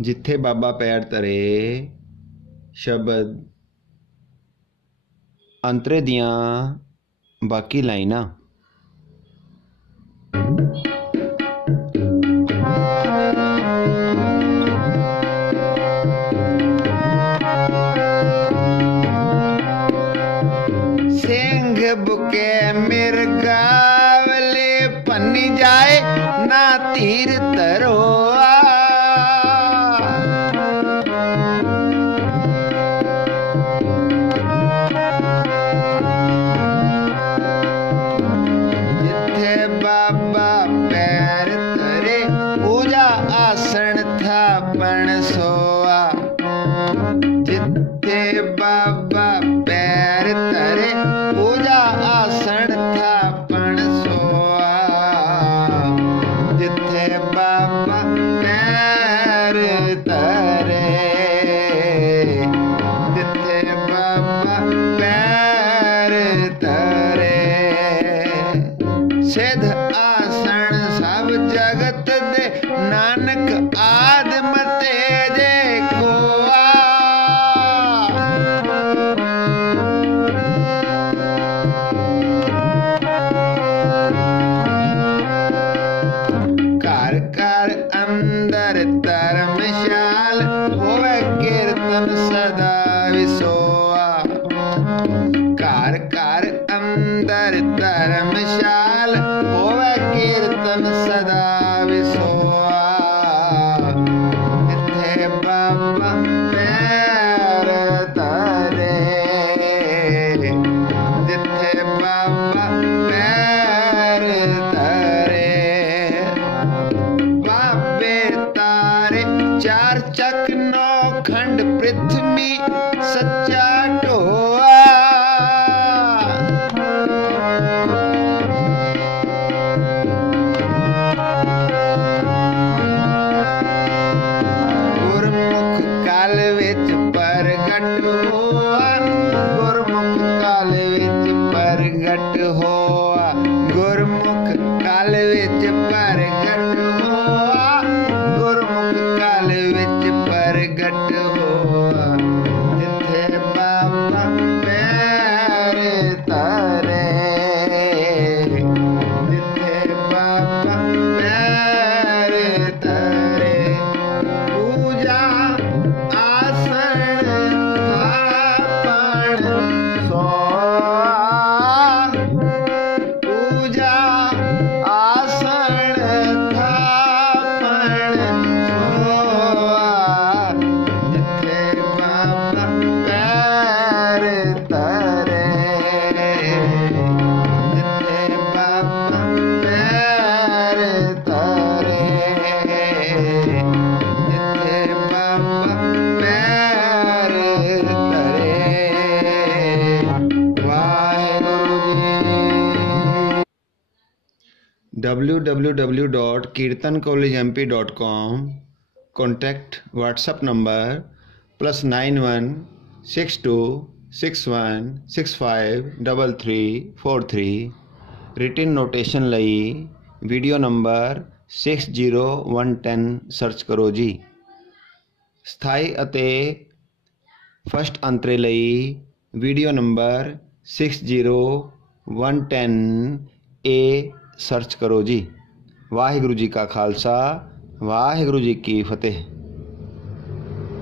जिथे बाबा पैर धरे शब्द अंतरे दियां बाकी लाइनां। सिंह बुके मिर्गावले पन्नी जाए ना तीर तरो बाबा पैर तरे पूजा आसन था पण सोआ। जिथे बाबा पैर तरे जिथे बाबा पैर तरे सिद्ध आसन सब जगत दे नानक आदम तेजे कोआ। घर घर अंदर धर्मशाल होवे कीर्तन सदा विसोआ। घर घर अंदर धर्मशाल होवे कीर्तन सदा विसोआ। जिथे बाबा पैर धरे जिथे बाबा पैर धरे बाबे तारे चार चक नौ खंड पृथ्वी सच्चा ढोआ। गुरमुख काल विच प्रगट होआ गुरमुख काल विच प्रगट होआ। गुरमुख काल विच प्रगट होआ गुरमुख काल विच प्रगट होआ। जिथे बाबा पैर धरे जिथे बाबा पैर धरे पूजा आसन थापण सोआ। पूजा आसन थापण सोआ। जिथे बाबा पैर धरे जिथे बाबा पैर धरे जिथे बाबा पैर धरे। Waheguru ji. www.kirtancollegemp.com Contact WhatsApp number +91 62 61 65 3343। Written notation लई वीडियो नंबर 60110 सर्च करो जी। स्थाई अते फस्ट अंतरे लई वीडियो नंबर 60110 ए सर्च करो जी। वाहिगुरु जी का खालसा वाहिगुरु जी की फतेह।